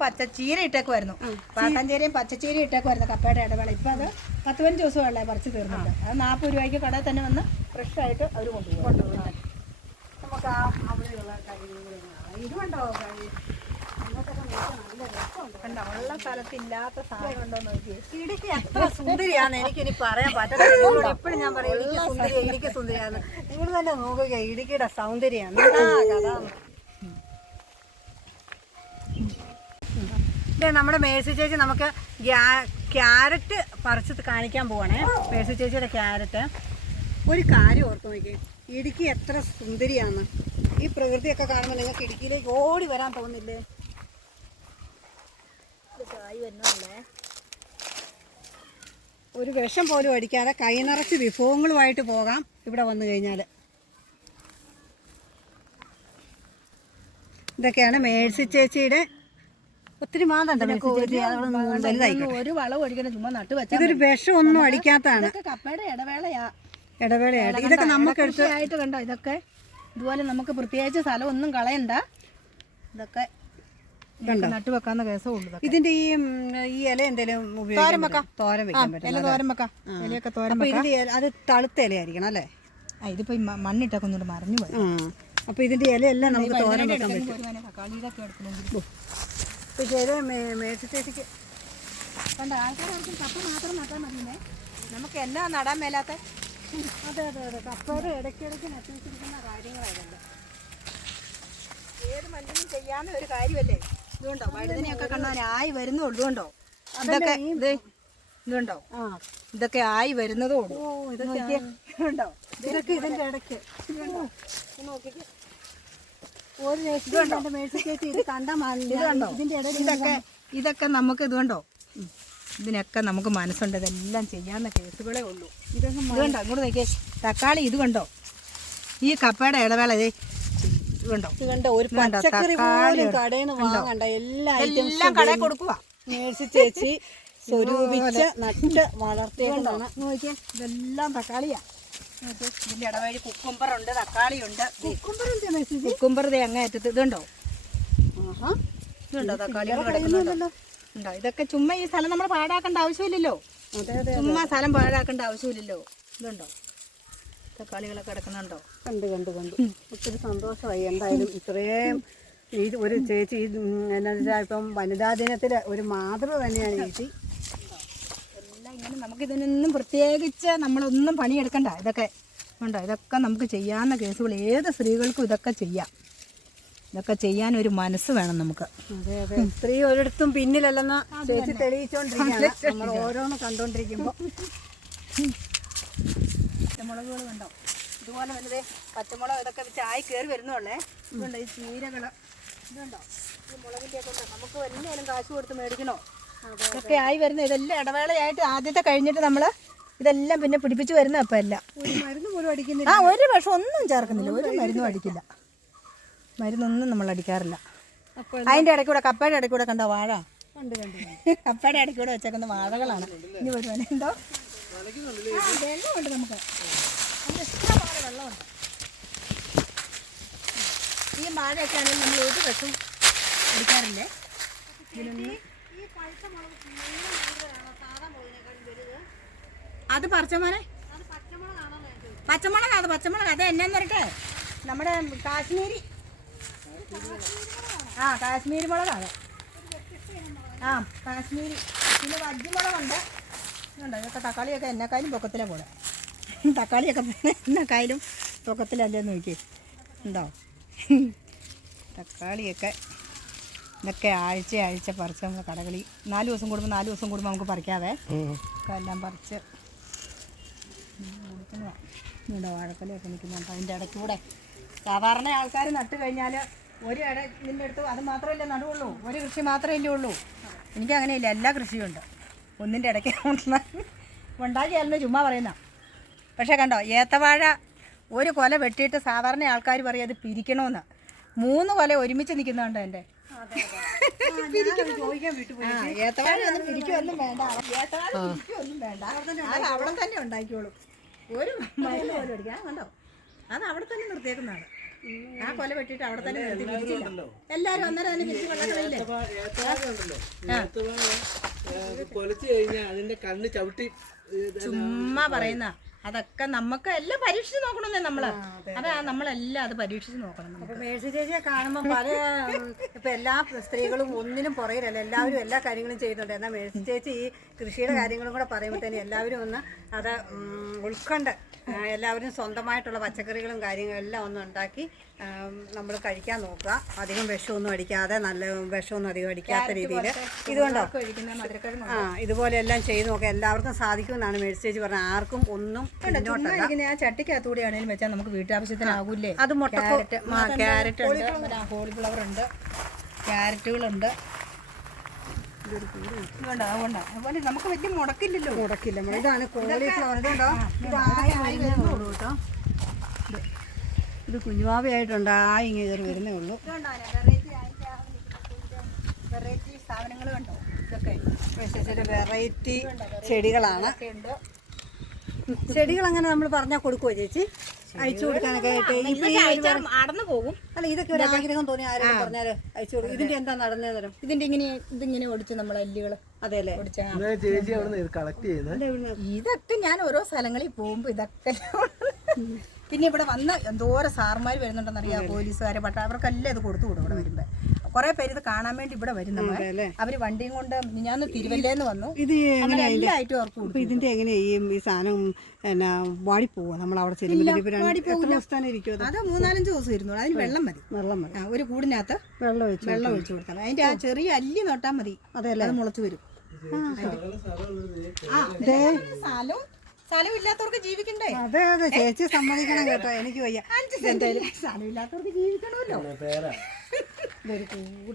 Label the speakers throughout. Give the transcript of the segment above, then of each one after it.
Speaker 1: പച്ചച്ചീര ഇട്ടേക്കുമായിരുന്നു പാട്ടാഞ്ചേരിയും പച്ചച്ചീര ഇട്ടേക്കുമായിരുന്നു കപ്പയുടെ ഇടവേള ഇപ്പം അത് പത്ത് പതിനഞ്ച് ദിവസമല്ലേ പറിച്ച് തീർന്നുണ്ട് അത് നാൽപ്പത് രൂപയ്ക്ക് കടയിൽ തന്നെ വന്ന് ഫ്രഷ് ആയിട്ട് അവർ കൊണ്ടുപോകും.
Speaker 2: നമുക്ക് ആ അവിടെയുള്ള ഇതുണ്ടോ
Speaker 1: ഉള്ള സ്ഥലത്ത് ഇല്ലാത്ത സാധനം ഉണ്ടോ നോക്കി
Speaker 2: ഇടുക്കി എത്ര സുന്ദരിയാന്ന് എനിക്കിനി പറയാൻ പറ്റത്തില്ല. നിങ്ങളോട് എപ്പോഴും ഞാൻ പറയും ഇടുക്കി സുന്ദരിയാ ഇടുക്കി സുന്ദരിയാന്ന്. നിങ്ങൾ തന്നെ നോക്കുക ഇടുക്കിയുടെ സൗന്ദര്യമാണ് നമ്മുടെ മേഴ്സി ചേച്ചി നമുക്ക് ക്യാരറ്റ് പറിച്ച് കാണിക്കാൻ പോവാണേ. മേഴ്സി ചേച്ചിയുടെ ക്യാരറ്റ്. ഒരു കാര്യം ഓർത്ത് നോക്കി ഇടുക്കി എത്ര സുന്ദരിയാണ്. ഈ പ്രകൃതിയൊക്കെ കാണുമ്പോൾ നിങ്ങൾക്ക് ഇടുക്കിയിലേക്ക് ഓടി വരാൻ തോന്നില്ലേ?
Speaker 1: കായ് വരുന്നല്ലേ
Speaker 2: ഒരു വിഷം പോലും അടിക്കാതെ കൈ നിറച്ച് വിഭവങ്ങളുമായിട്ട് പോകാം ഇവിടെ വന്നു കഴിഞ്ഞാൽ ഇതൊക്കെയാണ് മേഴ്സി ചേച്ചിയുടെ ഒത്തിരി
Speaker 1: ഒരു വളം ഒഴിക്കണം ചുമ്മാ നട്ട് വെച്ചാൽ
Speaker 2: ഇതൊരു വിഷം ഒന്നും അടിക്കാത്തതാണ്
Speaker 1: ഇതൊക്കെ കപ്പയുടെ ഇടവേളയാ.
Speaker 2: ഇടവേളയായിട്ട് ഇതൊക്കെ നമുക്ക്
Speaker 1: ആയിട്ട് കണ്ടോ ഇതൊക്കെ? ഇതുപോലെ നമുക്ക് പ്രത്യേകിച്ച് സ്ഥലം ഒന്നും കളയണ്ട. ഇതൊക്കെ നട്ട് വെക്കാവുന്ന കേസേ ഉള്ളൂ.
Speaker 2: ഇതിന്റെ ഈ ഈ ഇല എന്തെങ്കിലും പറ്റും? തോരൻ വെക്കാൻ പറ്റും
Speaker 1: ഇല തോരൻ വെക്കാം. ഇലയൊക്കെ തോരൻ
Speaker 2: വെക്കാം. അത് തളുത്ത ഇലയായിരിക്കണം അല്ലേ?
Speaker 1: ആ ഇതിപ്പോ മണ്ണിട്ടൊക്കെ ഒന്നുകൂടെ മറിഞ്ഞു പോയി.
Speaker 2: അപ്പൊ ഇതിന്റെ ഇലയെല്ലാം നമുക്ക് തോരൻ വെക്കാൻ പറ്റും.
Speaker 1: തക്കാളിയുടെ ഒക്കെ എടുക്കണമെങ്കിൽ
Speaker 2: പക്ഷേ ഇത് മേ-
Speaker 1: കണ്ട? ആൾക്കാർക്കും കപ്പ മാത്രം നട്ടാൽ മതിയേ നമുക്ക് എന്നാ നടാൻ മേലാത്ത?
Speaker 2: അതെ അതെ അതെ. കപ്പയുടെ ഇടയ്ക്കിടയ്ക്ക് നട്ടുവെച്ചിരിക്കുന്ന കാര്യങ്ങളായതല്ലേ
Speaker 1: ഏത് മനുഷ്യനും ചെയ്യാവുന്ന ഒരു കാര്യമല്ലേ? ഇതുകൊണ്ടോ? വഴുതനയൊക്കെ കണ്ടാൽ ആയി വരുന്നുള്ളൂ ഇതുകൊണ്ടോ? ഇതൊക്കെ ഇത് ഇതുണ്ടോ ഇതൊക്കെ ആയി വരുന്നതേ ഉള്ളൂ
Speaker 2: ഇതൊക്കെ
Speaker 1: ഇതുണ്ടോ
Speaker 2: ഇതൊക്കെ ഇതിന്റെ ഇടയ്ക്ക്.
Speaker 1: നോക്കിക്കേ.
Speaker 2: ഒരു രക്ഷ മേഴ്സി ചേച്ചി ഇത് കണ്ട
Speaker 1: കണ്ടോ
Speaker 2: ഇതിന്റെ ഇടയിൽ
Speaker 1: ഇതൊക്കെ ഇതൊക്കെ നമുക്ക് ഇതുണ്ടോ? ഇതിനൊക്കെ നമുക്ക് മനസ്സുണ്ട്. ഇതെല്ലാം ചെയ്യാവുന്ന കേസുകളേ ഉള്ളൂ. ഇത് കണ്ടോ അങ്ങോട്ട് നോക്കിയേ. തക്കാളി ഇത് കണ്ടോ ഈ കപ്പയുടെ ഇടവേള ഇതേ. ഇത് കണ്ടോ?
Speaker 2: ഇത് ഒരു എല്ലാ
Speaker 1: കടയിൽ കൊടുക്കുക
Speaker 2: മേഴ്സി ചേച്ചി സ്വരൂപിച്ച് നട്ട് വളർത്തിയതാണ്
Speaker 1: നോക്കിയേ. ഇതെല്ലാം തക്കാളിയാ. നോക്കിയേ, ഇതിന്റെ ഇടവഴി കുക്കുംബറുണ്ട് തക്കാളിയുണ്ട്. കുക്കുംബർ ദേ അങ്ങേ അറ്റത്ത് ഇതുണ്ടോ? ഇതുണ്ടോ തക്കാളികൾ കിടക്കുന്നുണ്ടോ ഉണ്ടോ ഇതൊക്കെ ചുമ്മാ ഈ സ്ഥലം നമ്മൾ പാഴാക്കേണ്ട ആവശ്യമില്ലല്ലോ. ചുമ്മാ സ്ഥലം പാഴാക്കേണ്ട ആവശ്യമില്ലല്ലോ. ഇതുണ്ടോ? തക്കാളികളൊക്കെ കിടക്കുന്നുണ്ടോ
Speaker 2: കണ്ട് കണ്ട് കണ്ടു. ഒത്തിരി സന്തോഷമായി. എന്തായാലും ഇത്രയും ഈ ഒരു ചേച്ചി എന്നാ വെച്ചാൽ ഇപ്പം വനിതാ ദിനത്തിൽ ഒരു മാതൃ തന്നെയാണ് ചേച്ചി.
Speaker 1: നമുക്ക് ഇതിനൊന്നും പ്രത്യേകിച്ച് നമ്മളൊന്നും പണിയെടുക്കണ്ട. ഇതൊക്കെ ഉണ്ടോ? ഇതൊക്കെ നമുക്ക് ചെയ്യാവുന്ന കേസുകൾ. ഏത് സ്ത്രീകൾക്കും ഇതൊക്കെ ചെയ്യാം. ഇതൊക്കെ ചെയ്യാൻ ഒരു മനസ്സ് വേണം നമുക്ക്.
Speaker 2: അതെ അതെ. സ്ത്രീ ഒരിടത്തും പിന്നിലല്ലെന്ന് ചേച്ചി തെളിയിച്ചോണ്ടിരിക്കുകയാണ്. നമ്മൾ ഓരോന്ന് കണ്ടോണ്ടിരിക്കുമ്പോൾ
Speaker 1: പച്ചമുളകുകൾ കണ്ടോ? ഇതുപോലെ വലുതേ പച്ചമുളക് ഇതൊക്കെ ചായ കയറി വരുന്നുള്ളേ. ഇതുണ്ടോ ഈ ചീരകൾ ഇതുണ്ടോ? ഈ മുളകിന്റെ ഒക്കെ നമുക്ക് വലിയ കാശ് കൊടുത്ത് മേടിക്കണോ? ഇതൊക്കെ ആയി വരുന്ന ഇതെല്ലാം ഇടവേളയായിട്ട് ആദ്യത്തെ കഴിഞ്ഞിട്ട് നമ്മൾ ഇതെല്ലാം പിന്നെ പിടിപ്പിച്ച് വരുന്ന അപ്പം എല്ലാം. ആ ഒരു പക്ഷെ ഒന്നും ചേർക്കുന്നില്ല. ഒരു മരുന്നും അടിക്കില്ല. മരുന്നൊന്നും നമ്മൾ അടിക്കാറില്ല. അതിന്റെ ഇടയ്ക്കൂടെ കപ്പയുടെ ഇടയ്ക്ക് കൂടെ കണ്ടോ വാഴ? കപ്പയുടെ ഇടയ്ക്ക് കൂടെ വെച്ചേക്കുന്ന വാഴകളാണ്. ഇനി വരുവാൻ എന്തോ? വെള്ളമുണ്ട് നമുക്ക്. നമുക്ക് ഇഷ്ടംപോലെ വെള്ളമുണ്ട്. ഈ മഴയൊക്കെ ആണെങ്കിൽ നമ്മൾ ഒരു വിഷം അടിക്കാറില്ലേ? ഇതിനൊന്നും അത് പറിച്ചമോനെ പച്ചമുളക് അത് പച്ചമുളക്. അത് എന്നാന്ന് പറയട്ടെ? നമ്മുടെ കാശ്മീരി. ആ കാശ്മീരി മുളകാണ്. ആ കാശ്മീരി. പിന്നെ വജ്ജിമുളകുണ്ട് ഇതൊക്കെ തക്കാളിയൊക്കെ എന്നെക്കായാലും പൊക്കത്തിലെ പോലെ തക്കാളിയൊക്കെ എന്നെക്കായാലും പൊക്കത്തിലല്ലേ നോക്കി ഉണ്ടോ? തക്കാളിയൊക്കെ ഇതൊക്കെ ആഴ്ച ആഴ്ച പറിച്ച് നമ്മൾ കടകളി നാല് ദിവസം കൂടുമ്പോൾ നാല് ദിവസം കൂടുമ്പോൾ നമുക്ക് പറിക്കാവേ. എല്ലാം പറിച്ച് ഇവിടെ വാഴക്കലൊക്കെ നിൽക്കുന്നുണ്ട് അതിന്റെ ഇടയ്ക്കൂടെ സാധാരണ ആൾക്കാർ നട്ട് കഴിഞ്ഞാൽ ഒരു ഇട ഇതിന്റെ അടുത്ത് അത് മാത്രമല്ലേ നടുവുള്ളൂ. ഒരു കൃഷി മാത്രമേ ഇല്ലേ ഉള്ളൂ. എനിക്ക് അങ്ങനെയില്ല. എല്ലാ കൃഷിയും ഉണ്ട്. ഒന്നിന്റെ ഇടയ്ക്ക് ഉണ്ടാക്കിയാലും ചുമ്മാ പറയുന്ന. പക്ഷേ കണ്ടോ ഏത്തവാഴ ഒരു കൊല വെട്ടിയിട്ട് സാധാരണ ആൾക്കാർ പറയും അത് പിരിക്കണമെന്ന് മൂന്ന് കൊല ഒരുമിച്ച് നിൽക്കുന്നുണ്ട് എന്റെ
Speaker 2: ചോദിക്കാൻ വിട്ടുപോയി
Speaker 1: ആ, ഏത്തവാഴ ഒന്നും പിരിക്കുമൊന്നും വേണ്ട. ഏത്തവാഴ പിരിക്കുമൊന്നും വേണ്ട. അത് അവിടെ തന്നെ ഉണ്ടാക്കിയോളും ഒരു മരുന്ന് പോലും അടിക്കാൻ കണ്ടോ? അത് അവിടെ തന്നെ നിർത്തിയേക്കുന്നതാണ്. ആ കൊല വെട്ടിട്ട് അവിടെ തന്നെ നിർത്തി പിരിച്ചില്ല. എല്ലാരും അന്നേരം തന്നെ പിരിച്ച് വെള്ളക്കളയില്ലേ
Speaker 3: കൊലച്ചു കഴിഞ്ഞാൽ അതിന്റെ കണ്ണ് ചവിട്ടി
Speaker 1: ചുമ്മാ പറയുന്ന. അതൊക്കെ നമുക്ക് എല്ലാം പരീക്ഷിച്ച് നോക്കണമെന്നേ നമ്മൾ. അതാ നമ്മളെല്ലാം അത് പരീക്ഷിച്ച് നോക്കണം
Speaker 2: മേഴ്സി ചേച്ചിയെ കാണുമ്പോൾ പല ഇപ്പൊ എല്ലാ സ്ത്രീകളും ഒന്നിനും പുറകിലല്ല. എല്ലാവരും എല്ലാ കാര്യങ്ങളും ചെയ്യുന്നുണ്ട്. എന്നാൽ മേഴ്സി ചേച്ചി ഈ കൃഷിയുടെ കാര്യങ്ങളും കൂടെ പറയുമ്പോൾ തന്നെ എല്ലാവരും ഒന്ന് അത് ഉൾക്കൊണ്ട് എല്ലാവരും സ്വന്തമായിട്ടുള്ള പച്ചക്കറികളും കാര്യങ്ങളും എല്ലാം ഒന്ന് ഉണ്ടാക്കി നമ്മൾ കഴിക്കാൻ നോക്കുക. അധികം വിഷമൊന്നും അടിക്കാതെ നല്ല വിഷമൊന്നും അധികം അടിക്കാത്ത രീതിയിൽ ഇതുകൊണ്ടോ? ആ ഇതുപോലെ എല്ലാം ചെയ്ത് നോക്കുക. എല്ലാവർക്കും സാധിക്കുമെന്നാണ് മേഴ്സി ചേച്ചി പറഞ്ഞത്. ആർക്കും ഒന്നും
Speaker 1: ആ ചട്ടിക്കകത്തൂടെ ആണെങ്കിലും വെച്ചാൽ നമുക്ക് വീട്ടാവശ്യത്തിനാകൂലേ
Speaker 2: അത് മുട്ട
Speaker 1: ക്യാരറ്റ്. ഉണ്ട്. കോളിഫ്ലവർ ഉണ്ട്. ക്യാരറ്റുകളുണ്ട്. അതുപോലെ നമുക്ക് വലിയ മുടക്കില്ലല്ലോ.
Speaker 2: മുടക്കില്ല. ഇതാണ് കോളിഫ്ലവർ ഇതുണ്ടോ. ഇതായി വരുന്നേ ഉള്ളൂ കേട്ടോ. ഇത് കുഞ്ഞുവാവയായിട്ടുണ്ട്. ആ ഇങ്ങനെ കയറി വരുന്നേ ഉള്ളൂ.
Speaker 1: വെറൈറ്റി സാധനങ്ങൾ കണ്ടോ? ഇതൊക്കെ.
Speaker 2: വെറൈറ്റി ചെടികളാണ്.
Speaker 1: ഉണ്ട്.
Speaker 2: ചെടികൾ അങ്ങനെ നമ്മൾ പറഞ്ഞാൽ കൊടുക്കുമോ ചേച്ചി? അയച്ചു കൊടുക്കാനൊക്കെ ആയിട്ട് ഇപ്പൊ ഈ ഒരു
Speaker 1: അയച്ചാൽ അടന്നു പോകും.
Speaker 2: അല്ല ഇതൊക്കെ ഒരു ആഗ്രഹം തോന്നി ആരും പറഞ്ഞാൽ അയച്ചു കൊടുക്കും. ഇതിന്റെ എന്താ നടന്നേ തരം
Speaker 1: ഇതിന്റെ ഇങ്ങനെ ഇതിങ്ങനെ ഒടിച്ച് നമ്മളെ അല്ലികൾ
Speaker 2: അതെ അല്ലേ
Speaker 1: ഒടിച്ച
Speaker 3: എന്നാ ചേച്ചി അവിടെ നിന്ന് കളക്ട് ചെയ്യുന്നത്
Speaker 1: ഇതൊക്കെ ഞാൻ ഓരോ സ്ഥലങ്ങളിൽ പോകുമ്പോ ഇതൊക്കെ പിന്നെ ഇവിടെ വന്ന് എന്തോരം സാർമാര് വരുന്നുണ്ടെന്നറിയാം? പോലീസുകാരെ പട്ട അവർക്കെല്ലാം ഇത് കൊടുത്തു വിടും ഇവിടെ വരുമ്പോ. കുറെ പേര് ഇത് കാണാൻ വേണ്ടി ഇവിടെ
Speaker 2: അല്ലേ?
Speaker 1: അവർ വണ്ടിയും കൊണ്ട് ഞാൻ തിരുവല്ലേന്ന് വന്നു.
Speaker 2: ഇത്
Speaker 1: അങ്ങനെ എല്ലാ ഐറ്റവും അവർക്ക് കൊടുത്തു
Speaker 2: ഇതിന്റെ എങ്ങനെയാ ഈ സാധനം എന്നാ വാടിപ്പോവോ? നമ്മൾ അവിടെ ചെല്ലുമ്പോൾ അത്?
Speaker 1: മൂന്നാലഞ്ച് ദിവസം ഇരുന്നു അതിന് വെള്ളം മതി.
Speaker 2: വെള്ളം മതി.
Speaker 1: ഒരു കൂടിനകത്ത്
Speaker 2: വെള്ളം ഒഴിച്ചു
Speaker 1: വെള്ളം ഒഴിച്ചു കൊടുത്താൽ മതി. അതിന്റെ ആ ചെറിയ അല്ലി നട്ടാൽ മതി.
Speaker 2: അതെ
Speaker 1: അത് മുളച്ചു വരും. ആ. സ്ഥലവും സ്ഥലം ഇല്ലാത്തവർക്ക് ജീവിക്കണ്ടേ?
Speaker 2: അതെ അതെ. ചേച്ചി സമ്മതിക്കണം കേട്ടോ. എനിക്ക് വയ്യ.
Speaker 1: അഞ്ച് സെന്റ് സ്ഥലം ഇല്ലാത്തവർക്ക് ജീവിക്കണമല്ലോ.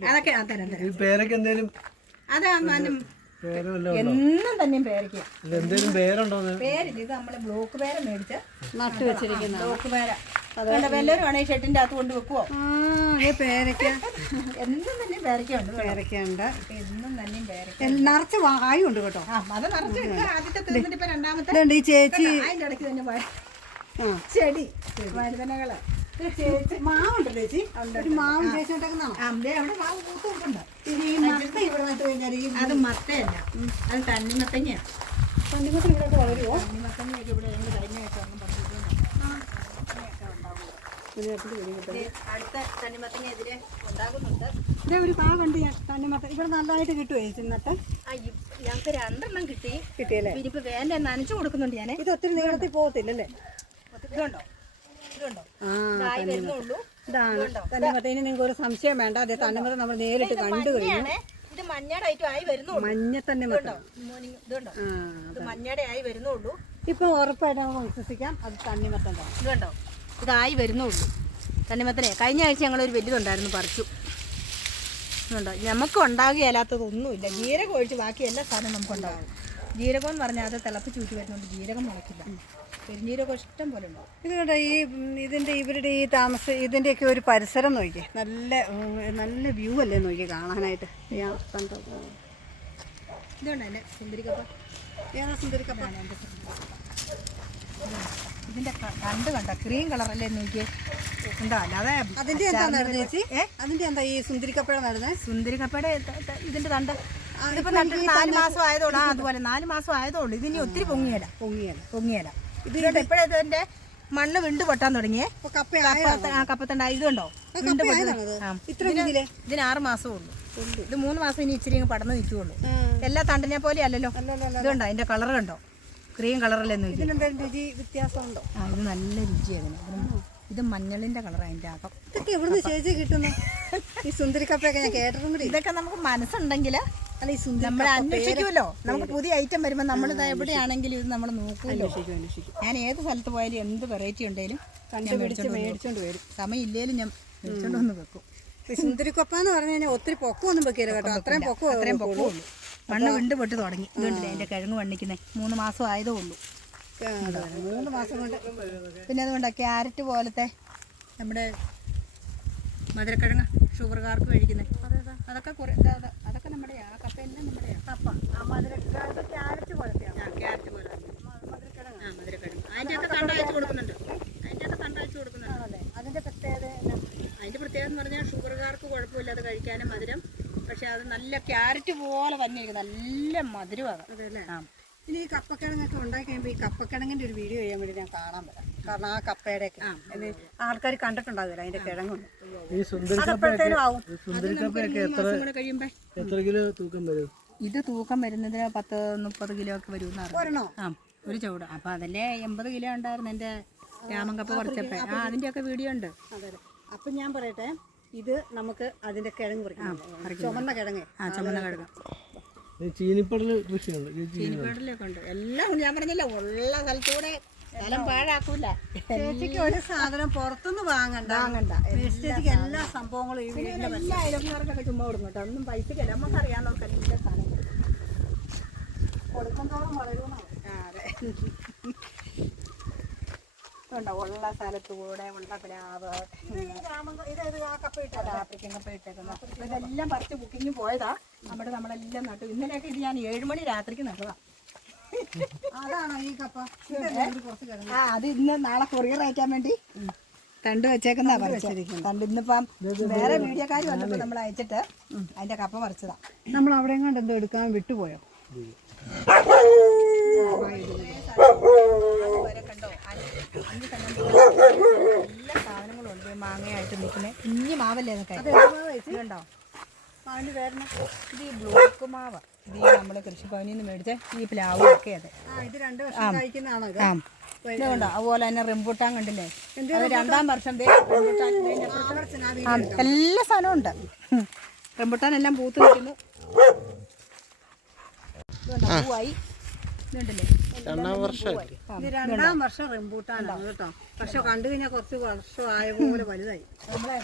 Speaker 1: അതൊക്കെ ആ തരാം തരാം.
Speaker 3: ഈ പേരൊക്കെ എന്തേലും
Speaker 1: അതാ മാനം
Speaker 3: പേര വല്ലതും
Speaker 1: എന്നും തന്നെ പേരയ്ക്കുക
Speaker 3: ഇത് എന്തേലും പേരുണ്ടോന്ന്
Speaker 1: പേരില്ല ഇത് നമ്മൾ ബ്ലോക്ക് പേര മേടിച്ച്
Speaker 2: നട്ടു വെച്ചിരിക്കുന്ന.
Speaker 1: ബ്ലോക്ക് പേര. അതുകൊണ്ട് വല്ലവരും ആണെങ്കിൽ ഷെട്ടിന്റെ അകത്ത് കൊണ്ട് വെക്കുവോ?
Speaker 2: പേരക്ക. പേരയ്ക്ക
Speaker 1: എന്നും ഉണ്ട് പേരയ്ക്കുണ്ട്
Speaker 2: പേരയ്ക്കുണ്ട്
Speaker 1: എന്നും തന്നെ പേരയ്ക്ക
Speaker 2: നിറച്ച് വായു ഉണ്ട് കേട്ടോ.
Speaker 1: ആ അത് നിറച്ച് ആദ്യത്തെ തീർന്നിട്ട് ഇപ്പൊ രണ്ടാമത്തെ.
Speaker 2: ഈ ചേച്ചി
Speaker 1: അതിന്റെ ഇടയ്ക്ക് തന്നെ ചെടി.
Speaker 2: വഴുതനകൾ. ചേച്ചി മാവുണ്ടല്ലോ ചേച്ചി? ഒരു മാവും ചേച്ചി ഉണ്ടാക്കുന്നതാണോ
Speaker 1: ആ ദേ അവിടെ മാവ് പൂത്ത് കൊടുക്കണ്ട
Speaker 2: ഇത് ഈ മത്ത ഇവിടെ നട്ട് കഴിഞ്ഞാൽ ഈ
Speaker 1: അത് മത്തയല്ല. അത് തണ്ണിമത്തങ്ങയാണ്
Speaker 2: തണ്ണിമത്തൻ ഇവിടെ വളരുമോ
Speaker 1: തണ്ണിമത്തങ്ങയൊക്കെ ഇവിടെ ഞങ്ങൾ കഴിഞ്ഞ ആഴ്ച ഒന്നും പഠിച്ചിട്ടുണ്ട് അടുത്ത തണ്ണിമത്തങ്ങ എതിരെ ഉണ്ടാകുന്നുണ്ട്
Speaker 2: ഇതേ ഒരു കാ കണ്ട് ഞാൻ തണ്ണിമത്തൻ ഇവിടെ നല്ലതായിട്ട് കിട്ടുമോ ചേച്ചി
Speaker 1: ഞങ്ങൾക്ക് രണ്ടെണ്ണം കിട്ടി.
Speaker 2: കിട്ടിയല്ലേ?
Speaker 1: ഇനിയിപ്പോ വേണ്ട നനച്ചു കൊടുക്കുന്നുണ്ട് ഞാൻ
Speaker 2: ഇത് ഒത്തിരി നീളത്തിൽ പോകത്തില്ലല്ലേ?
Speaker 1: ഇതുണ്ടോ ഇതുണ്ടോ
Speaker 2: ആ
Speaker 1: ഇതായി വരുന്നുള്ളൂ
Speaker 2: ഇതാണ്. നിങ്ങൾക്ക് ഒരു സംശയം വേണ്ട. അതെ തന്നെ നമ്മൾ നേരിട്ട് കണ്ടു കഴിഞ്ഞു.
Speaker 1: ഇത് മഞ്ഞയുടെ ആയിട്ട് ആയി വരുന്നുള്ളൂ.
Speaker 2: മഞ്ഞ
Speaker 1: ഇത് മഞ്ഞയുടെ ആയി വരുന്നുള്ളൂ.
Speaker 2: ഇപ്പം ഉറപ്പായിട്ട് നമുക്ക് വിശ്വസിക്കാം. അത്
Speaker 1: കണ്ടോ ഇതായി വരുന്നുള്ളൂ. തണ്ണിമത്തനെ കഴിഞ്ഞ ആഴ്ച ഞങ്ങളൊരു വലുതുണ്ടായിരുന്നു പറിച്ചു. ഇതുണ്ടോ? നമുക്ക് ഉണ്ടാകുകയല്ലാത്തതൊന്നുമില്ല. ജീരകം ഒഴിച്ച് ബാക്കി എല്ലാ സാധനവും നമുക്ക് ഉണ്ടാവും ജീരകം എന്ന് പറഞ്ഞാൽ അത് തിളപ്പിച്ച് ഊറ്റി വരുന്നുണ്ട് ജീരകം മുളക്കില്ല. പെരുംജീരകം ഇഷ്ടം പോലെ ഉണ്ടാവും.
Speaker 2: ഇത് കണ്ടോ ഈ ഇതിന്റെ ഇവരുടെ ഈ താമസ ഇതിന്റെയൊക്കെ ഒരു പരിസരം നോക്കിയേ. നല്ല നല്ല വ്യൂ അല്ലേ നോക്കിയേ കാണാനായിട്ട്. ഞാൻ കണ്ടോ?
Speaker 1: ഇതുണ്ടോ എന്റെ സുന്ദരിക്കപ്പ?
Speaker 2: ഏതാ സുന്ദരിക്കപ്പ?
Speaker 1: ഇതിന്റെ കണ്ട് കണ്ട? ക്രീം കളറല്ലേ നോക്കിയേ? എന്താ അല്ലാതെ
Speaker 2: അതിന്റെ എന്താ നടന്നത് ചേച്ചി? അതിന്റെ എന്താ ഈ സുന്ദരിക്കപ്പഴ നടന്നേ?
Speaker 1: സുന്ദരിക്കപ്പയുടെ ഇതിന്റെ തണ്ട്. ഇതിപ്പോ നട്ടിട്ട് നാല് മാസം ആയതോളൂ ആ അതുപോലെ നാല് മാസം ആയതോളൂ ഇതിനി ഒത്തിരി പൊങ്ങിയല
Speaker 2: പൊങ്ങിയല
Speaker 1: പൊങ്ങിയല ഇത് ഇപ്പോഴേ ഇതിന്റെ മണ്ണ് വിണ്ട് പൊട്ടാൻ തുടങ്ങിയേ?
Speaker 2: അപ്പൊ കപ്പ
Speaker 1: ആ കപ്പത്തണ്ടായി ഇതുണ്ടോ വിണ്ട് പൊട്ടി
Speaker 2: ആയതാണത്
Speaker 1: ആ.
Speaker 2: ഇത്ര
Speaker 1: ഇതിന് ഇതിന് ആറ് മാസമേ ഉള്ളൂ. ഇത് മൂന്ന് മാസം ഇനി ഇച്ചിരി അങ്ങ് പടന്ന് നിൽക്കുള്ളൂ എല്ലാ തണ്ടിനെ പോലെ അല്ലല്ലോ? ഇതുണ്ടോ? അതിന്റെ കളർ കണ്ടോ? ക്രീം കളറല്ലേ നോക്കി
Speaker 2: ഇതിനെന്തായാലും രുചി? വ്യത്യാസമുണ്ടോ?
Speaker 1: ആ ഇത് നല്ല രുചിയാണ് ഇതിന്. ഇത് മഞ്ഞളിന്റെ കളർ അതിന്റെ അകം.
Speaker 2: ഇതൊക്കെ എവിടുന്ന് ചേച്ചി കിട്ടുന്നു? ഈ സുന്ദരിക്കപ്പയൊക്കെ ഞാൻ കേട്ടിട്ടും കൂടി.
Speaker 1: ഇതൊക്കെ നമുക്ക് മനസ്സുണ്ടെങ്കിൽ
Speaker 2: അല്ല ഈ സുന്ദരി
Speaker 1: നമ്മൾ അന്വേഷിക്കുമല്ലോ. നമുക്ക് പുതിയ ഐറ്റം വരുമ്പോൾ നമ്മൾ എവിടെയാണെങ്കിലും ഇത് നമ്മൾ നോക്കുമല്ലോ. ഞാൻ ഏത് സ്ഥലത്ത് പോയാലും എന്ത് വെറൈറ്റി ഉണ്ടെങ്കിലും
Speaker 2: കണ്ടുപിടിച്ച് മേടിച്ചോണ്ട് വരും.
Speaker 1: സമയമില്ലേലും ഞാൻ മേടിച്ചോണ്ട് വന്ന് വെക്കും.
Speaker 2: സുന്ദരി സുന്ദരിക്കൊപ്പ എന്ന് പറഞ്ഞു കഴിഞ്ഞാൽ ഒത്തിരി പൊക്കമൊന്നും വെക്കില്ല കേട്ടോ. അത്രയും പൊക്കം
Speaker 1: അത്രയും പൊക്കമുള്ളൂ മണ്ണ് വീണ്ടും വെട്ട് തുടങ്ങി. ഇതുണ്ടല്ലേ എന്റെ കിഴങ്ങ് വണ്ണിക്കുന്നേ? മൂന്ന് മാസം ആയതേ ഉള്ളൂ.
Speaker 2: മൂന്ന് മാസം കൊണ്ട്
Speaker 1: പിന്നെ അതുകൊണ്ട് ക്യാരറ്റ് പോലത്തെ നമ്മുടെ മധുരക്കിഴങ്ങ് ഷുഗർകാർക്ക് കഴിക്കുന്നത് അതൊക്കെ കുറെ അതൊക്കെ നമ്മുടെയാ കപ്പ എല്ലാം നമ്മുടെ
Speaker 2: കപ്പ. ആ
Speaker 1: പോലെ പ്രത്യേകത എന്ന്? പറഞ്ഞാൽ ഷുഗറുകാർക്ക് കുഴപ്പമില്ലാതെ കഴിക്കാനും മധുരം. പക്ഷെ
Speaker 2: അത്
Speaker 1: നല്ല ക്യാരറ്റ് പോലെ തന്നെ നല്ല മധുരമാണ്
Speaker 2: അതല്ലേ? ഇനി ഈ കപ്പക്കിഴങ്ങൊക്കെ ഉണ്ടാക്കി കഴിയുമ്പോൾ ഈ കപ്പക്കിഴങ്ങിന്റെ ഒരു വീഡിയോ ചെയ്യാൻ വേണ്ടി ഞാൻ കാണാൻ വരാം. കാരണം ആ കപ്പയുടെ ഒക്കെ ആൾക്കാർ കണ്ടിട്ടുണ്ടാവില്ല അതിന്റെ കിഴങ്ങുണ്ട്
Speaker 3: ഈ
Speaker 2: ആവും.
Speaker 3: എത്ര കിലോ തൂക്കം വരും?
Speaker 1: ഇത് തൂക്കം വരുന്നതിന് പത്ത് മുപ്പത് കിലോ ഒക്കെ വരും
Speaker 2: ഒരെണ്ണോ?
Speaker 1: ആ ഒരു ചൂട്. അപ്പൊ അതിലെ എൺപത് കിലോ ഉണ്ടായിരുന്നു എന്റെ രാമൻ കപ്പ പറിച്ചപ്പോ ആ അതിന്റെ ഒക്കെ വീഡിയോ ഉണ്ട്
Speaker 2: അപ്പൊ ഞാൻ പറയട്ടെ ഇത് നമുക്ക് അതിന്റെ കിഴങ്ങ് പറിക്കാം. ചുമന്ന കിഴങ്ങ്.
Speaker 1: ആ ചുമന്ന കഴുക
Speaker 3: ഈ ചീനിപ്പടൽ കൃഷിയുണ്ട്. ഈ ചീനി
Speaker 1: ഉണ്ട്. എല്ലാം ഞാൻ പറഞ്ഞില്ല ഉള്ള സ്ഥലത്തൂടെ സ്ഥലം പാഴാക്കൂല.
Speaker 2: ചേച്ചിക്ക് ഒരു സാധനം പുറത്തുനിന്ന് വാങ്ങണ്ട.
Speaker 1: വാങ്ങണ്ട.
Speaker 2: ചേച്ചിക്ക് എല്ലാ സംഭവങ്ങളും ഈ വീട്ടിൽ
Speaker 1: എല്ലാ അയലക്കാർക്കൊക്കെ ചുമ്മാ കൊടുക്കും കേട്ടോ. ഒന്നും പൈസക്കല്ല നമുക്ക് അറിയാവുന്നവർക്ക് എല്ലാ സ്ഥലം
Speaker 2: കൊടുക്കുന്നതോളം വളരുമെന്നാണ്.
Speaker 1: അതെ. ഉണ്ടോ? ഉള്ള സ്ഥലത്തൂടെ ഉള്ള പ്ലാവ്
Speaker 2: കപ്പ
Speaker 1: ആഫ്രിക്കൻ കപ്പ ഇട്ടേക്കുന്നു അപ്പൊ ഇതെല്ലാം പറിച്ച് ബുക്കിങ് പോയതാ. നമ്മുടെ നമ്മളെല്ലാം നട്ടു. ഇന്നലെയൊക്കെ ഇത് ഞാൻ ഏഴ് മണി രാത്രിക്ക് നട്ടതാ.
Speaker 2: അതാണോ ഈ കപ്പ?
Speaker 1: ആ അത് ഇന്ന് നാളെ കൊറിയർ അയക്കാൻ വേണ്ടി തണ്ട് വെച്ചേക്കുന്ന തണ്ട് ഇന്നിപ്പം വേറെ വീഡിയോക്കാർ വന്നപ്പോൾ നമ്മൾ അയച്ചിട്ട് അതിന്റെ കപ്പ പറിച്ചതാ.
Speaker 2: നമ്മൾ അവിടെ എങ്ങാണ്ട് എന്തോ എടുക്കാൻ വിട്ടുപോയോ?
Speaker 1: അഞ്ച് തെങ്ങ് എല്ലാ സാധനങ്ങളും ഉണ്ട് മാങ്ങയായിട്ട് നിൽക്കുന്നത് കുഞ്ഞു മാവല്ലേ ഇതൊക്കെ ഇതുണ്ടോ
Speaker 2: അതിന് വേറെ
Speaker 1: ഇത് ഈ ബ്ലോക്ക് മാവ് ഇത് നമ്മൾ കൃഷിഭവനിൽ നിന്ന് മേടിച്ച ഈ പ്ലാവും ഒക്കെ അതെ
Speaker 2: ഇത് രണ്ട് വർഷം കഴിക്കുന്നതാണോ ഇത്
Speaker 1: ആ. ഇതുകൊണ്ടോ അതുപോലെ തന്നെ റെമ്പൂട്ടാൻ കണ്ടില്ലേ അത് രണ്ടാം വർഷം എല്ലാ സാധനവും ഉണ്ട് റിംബൂട്ടാൻ എല്ലാം പൂത്ത് നിൽക്കുന്നു പൂവായി
Speaker 3: രണ്ടാം വർഷം
Speaker 2: ഇത് രണ്ടാം വർഷം റെമ്പൂട്ടാനാണ് കേട്ടോ. പക്ഷെ കണ്ടു കഴിഞ്ഞാൽ കുറച്ച് വർഷം ആയ പോലെ വലുതായി.
Speaker 1: നമ്മളെ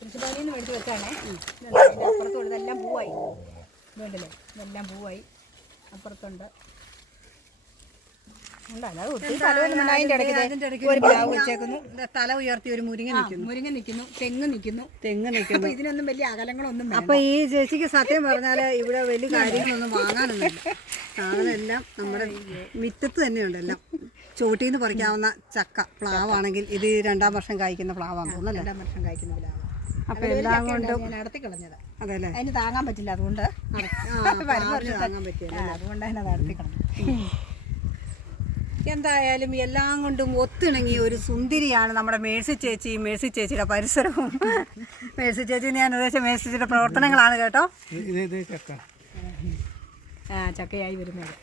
Speaker 1: കൃഷിഭവനിൽ നിന്ന് മേടിച്ച് വെച്ചാണേ. ഇതുണ്ടോ, ഇതിന്റെ അപ്പുറത്തും പൂവായി. വേണ്ടല്ലേ ഇതെല്ലാം പൂവായി. അപ്പുറത്തുണ്ട് ഉണ്ടല്ലോ അത് ഒത്തിരി സ്ഥലമൊന്നും അതിന്റെ
Speaker 2: അതിന്റെ
Speaker 1: ഇടയ്ക്ക് ഒരു പ്ലാവ് വെച്ചേക്കുന്നു
Speaker 2: ഇത് തല ഉയർത്തി ഒരു മുരിങ്ങ നിൽക്കുന്നു.
Speaker 1: മുരിങ്ങ നിൽക്കുന്നു. തെങ്ങ് നിൽക്കുന്നു.
Speaker 2: തെങ്ങ് നിൽക്കുന്നു.
Speaker 1: ഇതിനൊന്നും വലിയ അകലങ്ങളൊന്നും
Speaker 2: അപ്പൊ ഈ ചേച്ചിക്ക് സത്യം പറഞ്ഞാൽ ഇവിടെ വലിയ കാര്യങ്ങളൊന്നും വാങ്ങാനൊന്നുമില്ല. സാധനമെല്ലാം നമ്മുടെ മിറ്റത്ത് തന്നെയുണ്ട് എല്ലാം. ചോട്ടിന്ന് പറിക്കാവുന്ന ചക്ക പ്ലാവാണെങ്കിൽ ഇത് രണ്ടാം വർഷം കായ്ക്കുന്ന പ്ലാവാണ് തോന്നുന്നല്ലേ?
Speaker 1: രണ്ടാം വർഷം കായ്ക്കുന്ന പ്ലാവ്.
Speaker 2: അപ്പൊ എല്ലാം കൊണ്ടും
Speaker 1: നടത്തി കളഞ്ഞത്.
Speaker 2: അതെല്ലേ?
Speaker 1: അതിന് താങ്ങാൻ പറ്റില്ല അതുകൊണ്ട്.
Speaker 2: താങ്ങാൻ
Speaker 1: പറ്റില്ല അതുകൊണ്ട് തന്നെ നടത്തി കളഞ്ഞു.
Speaker 2: എന്തായാലും എല്ലാം കൊണ്ടും ഒത്തിണങ്ങിയ ഒരു സുന്ദരിയാണ് നമ്മുടെ മേഴ്സി ചേച്ചി മേഴ്സി ചേച്ചിയുടെ പരിസരവും. മേഴ്സി ചേച്ചി ഞാൻ ഉദ്ദേശിച്ച മേഴ്സി ചേച്ചിയുടെ പ്രവർത്തനങ്ങളാണ് കേട്ടോ.
Speaker 3: ഇത് ഇത്
Speaker 1: ആ ചക്കയായി വരുന്നത്.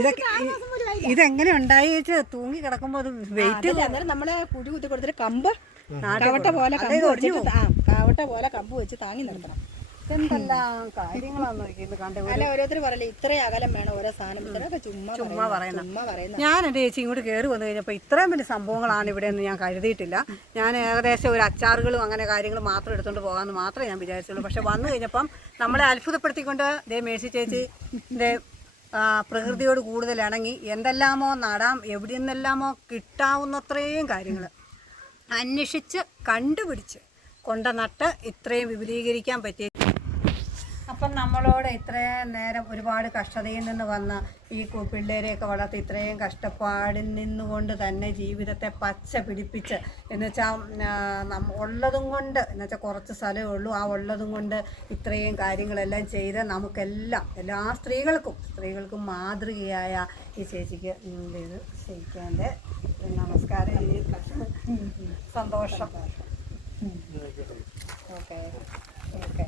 Speaker 2: ഇതൊക്കെ ഇതെങ്ങനെ ഉണ്ടായി തൂങ്ങി കിടക്കുമ്പോൾ അത് വെയിറ്റ്
Speaker 1: അന്നേരം നമ്മളെ കുഴി കുത്തി കൊടുത്തിട്ട് കമ്പ് കാവട്ട പോലെ കമ്പ് വെച്ചിട്ട് കവട്ട പോലെ കമ്പ് വെച്ച് താങ്ങി നിർത്തണം.
Speaker 2: എന്റെ ചേച്ചി ഇങ്ങോട്ട് കയറി വന്നു കഴിഞ്ഞപ്പോൾ ഇത്രയും വലിയ സംഭവങ്ങളാണ് ഇവിടെ എന്ന് ഞാൻ കരുതിയിട്ടില്ല. ഞാൻ ഏകദേശം ഒരു അച്ചാറുകളും അങ്ങനെ കാര്യങ്ങൾ മാത്രം എടുത്തുകൊണ്ട് പോകാമെന്ന് മാത്രമേ ഞാൻ വിചാരിച്ചുള്ളൂ. പക്ഷെ വന്നു കഴിഞ്ഞപ്പം നമ്മളെ അത്ഭുതപ്പെടുത്തിക്കൊണ്ട് ദേ മേഴ്സി ചേച്ചി ദേ പ്രകൃതിയോട് കൂടുതൽ ഇണങ്ങി എന്തെല്ലാമോ നടാം എവിടെ നിന്നെല്ലാമോ കിട്ടാവുന്നത്രയും കാര്യങ്ങൾ അന്വേഷിച്ച് കണ്ടുപിടിച്ച് കൊണ്ട നട്ട് ഇത്രയും വിപുലീകരിക്കാൻ പറ്റിയ അപ്പം നമ്മളോട് ഇത്രയും നേരം ഒരുപാട് കഷ്ടതയിൽ നിന്ന് വന്ന ഈ പിള്ളേരെയൊക്കെ വളർത്തി ഇത്രയും കഷ്ടപ്പാടിൽ നിന്നുകൊണ്ട് തന്നെ ജീവിതത്തെ പച്ച പിടിപ്പിച്ച് എന്നുവെച്ചാൽ ഉള്ളതും കൊണ്ട് എന്നുവെച്ചാൽ കുറച്ച് സ്ഥലമേ ഉള്ളൂ. ആ ഉള്ളതും കൊണ്ട് ഇത്രയും കാര്യങ്ങളെല്ലാം ചെയ്ത് നമുക്കെല്ലാം എല്ലാ സ്ത്രീകൾക്കും സ്ത്രീകൾക്കും മാതൃകയായ ഈ ചേച്ചിക്ക് ഇത് ചേച്ചിന്റെ നമസ്കാരം. ഈ സന്തോഷം.
Speaker 1: ഓക്കെ. ഓക്കെ.